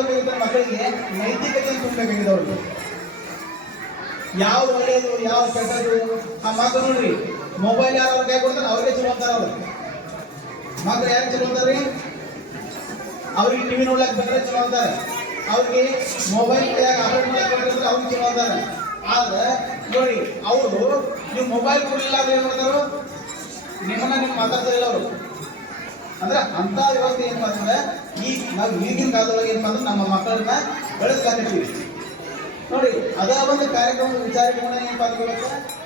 ಮಾಡಬೇಕಾಗಿತ್ತು ಮಕ್ಕಳಿಗೆ ನೈತಿಕತೆ ತುಂಬಬೇಕಾಗಿದೆ ಅವ್ರಿಗೆ ಯಾವ ಒಳ್ಳೆಯದು ಯಾವ ಕೆಟ್ಟದ್ದು ಆ ಮಕ್ಕಳು ನೋಡ್ರಿ. ಮೊಬೈಲ್ ಯಾರು ಅವ್ರ ಕೈ ಅವ್ರಿಗೆ ಚಲೋ ಅಂತಾರ ಅವ್ರು. ಮಕ್ಕಳು ಯಾರು ಚಲೋ ಅಂತಾರ್ರಿ ಅವ್ರಿಗೆ ಟಿವಿ ನೋಡ್ಲಕ್ ಬೇಕಾದ್ರೆ ಚಲೋ ಅಂತಾರೆ ಅವ್ರಿಗೆ ಮೊಬೈಲ್ ಕೈಯಾಗ ಆಪರೇಟ್ ಮಾಡಕ್ ಬಂದ್ರೆ ಅವ್ರಿಗೆ ಚಲೋ ಅಂತಾರೆ ಆದ್ರೆ, ನೋಡಿ, ಅವರು ನೀವು ಮೊಬೈಲ್ ಕೊಡಲಿಲ್ಲ ಅಂದ್ರೆ ಏನ್ ಮಾಡ್ತಾರೋ ನಿಮ್ಮನ್ನ ನೀವು ಮಾತಾಡ್ತಾರಿಲ್ಲ ಅವರು. ಅಂದ್ರೆ ಅಂತ ವ್ಯವಸ್ಥೆ ಏನ್ ಅಂತಂದ್ರೆ ಈ ನಾವು ಈಗಿನ ಕಾಲದೊಳಗೆ ಏನಪ್ಪ ಅಂದ್ರೆ ನಮ್ಮ ಮಕ್ಕಳನ್ನ ಬೆಳೆಸ್ಕೊಂಡಿರ್ತೀವಿ ನೋಡಿ, ಅದ ಒಂದು ಕಾರ್ಯಕ್ರಮ ವಿಚಾರಗಳನ್ನ ಏನಪ್ಪ ಅಂದ್ರೆ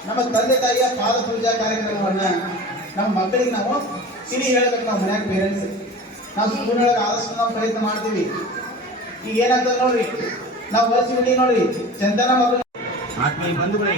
ನಮ್ಮ ತಂದೆ ತಾಯಿಯ ಪಾದ ಪೂಜಾ ಕಾರ್ಯಕ್ರಮವನ್ನ ನಮ್ಮ ಮಕ್ಕಳಿಗೆ ನಾವು ಸಿರಿ ಹೇಳ್ಬೇಕು ನಾವು ಮನ್ಯಾಗ ಪೇರೆಂಟ್ಸ್ ನಾವು ಸ್ಕೂಲ್ ಒಳಗೆ ಆದಷ್ಟು ನಾವು ಪ್ರಯತ್ನ ಮಾಡ್ತೀವಿ. ಈಗ ಏನಂತ ನೋಡ್ರಿ? ನಾವು ಬಳಸಿ ನೋಡಿ ಚಂದನ ಮಕ್ಕಳು ಆತ್ಮೀಯ ಬಂಧುಗಳೇ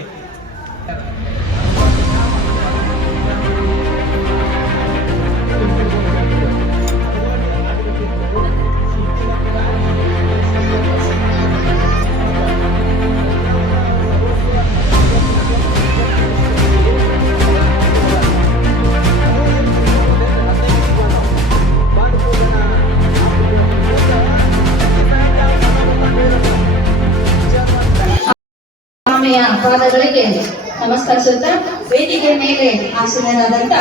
ಸ್ವಾಮಿಯ ಪಾದಗಳಿಗೆ ನಮಸ್ಕರಿಸುತ್ತಾ ವೇದಿಕೆ ಮೇಲೆ ಆಸೀನರಾದಂತ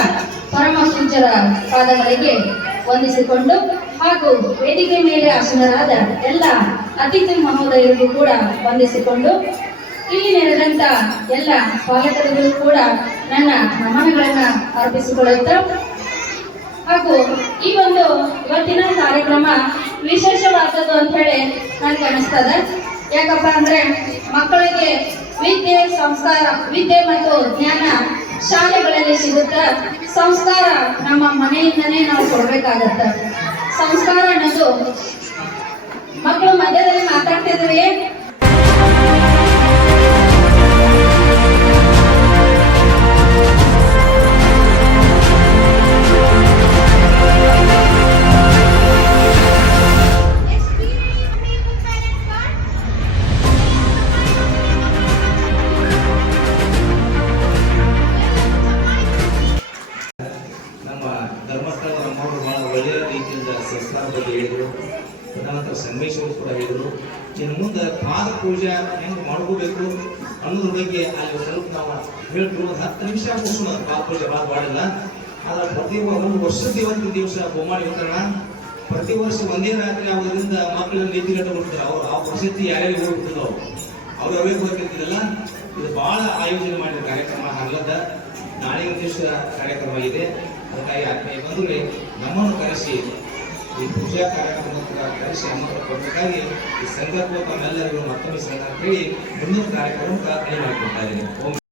ಪರಮ ಪೂಜ್ಯರ ಪಾದಗಳಿಗೆ ವಂದಿಸಿಕೊಂಡು ಹಾಗೂ ವೇದಿಕೆ ಮೇಲೆ ಆಸೀನರಾದ ಎಲ್ಲ ಅತಿಥಿ ಮಹೋದಯರಿಗೂ ಕೂಡ ವಂದಿಸಿಕೊಂಡು, ಇಲ್ಲಿ ನೆರೆದಂತ ಎಲ್ಲ ಪಾಲಕರಿಗೂ ಕೂಡ ನನ್ನ ನಮನಗಳನ್ನ ಅರ್ಪಿಸಿಕೊಳ್ಳುತ್ತಾ, ಹಾಗೂ ಈ ಒಂದು ಇವತ್ತಿನ ಕಾರ್ಯಕ್ರಮ ವಿಶೇಷವಾದದ್ದು ಅಂತ ಹೇಳಿ ನನಗೆ ಅನಿಸ್ತದೆ ಯಾಕಪ್ಪ ಅಂದ್ರೆ ಮಕ್ಕಳಿಗೆ ವಿದ್ಯೆ, ಸಂಸ್ಕಾರ, ವಿದ್ಯೆ ಮತ್ತು ಜ್ಞಾನ ಶಾಲೆಗಳಲ್ಲಿ ಸಿಗುತ್ತೆ. ಸಂಸ್ಕಾರ ನಮ್ಮ ಮನೆಯಿಂದನೇ ನಾವು ಕೊಡ್ಬೇಕಾಗತ್ತೆ. ಸಂಸ್ಕಾರ ಅನ್ನೋದು ಮಕ್ಕಳು ಮಧ್ಯದಲ್ಲಿ ಮಾತಾಡ್ತಿದ್ರೆ ಒಳ್ಳೆಯ ರೀತಿಯಿಂದ ಸಂಸ್ಕಾರ ಬಗ್ಗೆ ಹೇಳಿದರು. ತದನಂತರ ಸಂಗಮೇಶ್ವರು ಕೂಡ ಹೇಳಿದರು. ಇನ್ನು ಮುಂದೆ ಪಾದ ಪೂಜೆ ಹೆಂಗೆ ಮಾಡ್ಕೋಬೇಕು ಅನ್ನೋದ್ರ ಬಗ್ಗೆ ಅಲ್ಲಿ ಸ್ವಲ್ಪ ನಾವು ಹೇಳ್ತು ಒಂದು ಹತ್ತು ನಿಮಿಷ ಮುಗಿಸೋಣ ಪಾದ ಪೂಜೆ ಭಾಳ ಮಾಡಿಲ್ಲ. ಆದರೆ ಪ್ರತಿ ಒಂದು ವರ್ಷದ ಇವತ್ತು ದಿವಸ ಬೊಮ್ಮಾಡಿ ಹೋಗೋಣ ಪ್ರತಿ ವರ್ಷ ಒಂದೇ ರಾತ್ರಿ ಆಗೋದ್ರಿಂದ ಮಕ್ಕಳನ್ನ ನೀತಿಗಟ್ಟ ಕೊಡ್ತಾರೆ. ಅವ್ರು ಆ ವಸತಿ ಯಾರ್ಯಾರು ಹೋಗ್ಬಿಟ್ಟಿದ್ರು ಅವರು. ಅವ್ರು ಅವೇ ಹೋಗ್ತಿದ್ದಿಲ್ಲ ಇದು ಭಾಳ ಆಯೋಜನೆ ಮಾಡಿದ ಕಾರ್ಯಕ್ರಮ. ಆಗ್ಲದ ನಾಳೆ ದಿವಸ ಕಾರ್ಯಕ್ರಮ ಇದೆ. ಅದಕ್ಕಾಗಿ ಆತ್ಮೀಯ ಬಂಧುಗಳೇ ನಮ್ಮನ್ನು ಕರೆಸಿ, ಈ ಪೂಜಾ ಕಾರ್ಯಕ್ರಮದ ಕರೆಸಿ ನಮ್ಮನ್ನು ಕೊಡಬೇಕಾಗಿ ಈ ಸಂಘಕ್ಕೂ ತಮ್ಮೆಲ್ಲರಿಗೂ ಮತ್ತೊಮ್ಮೆ ಸಂಘ ಹೇಳಿ ಮುಂದಿನ ಕಾರ್ಯಕ್ರಮಕ್ಕೆ ಕೈ ಮಾಡಿಕೊಡ್ತಾ ಇದ್ದೀನಿ.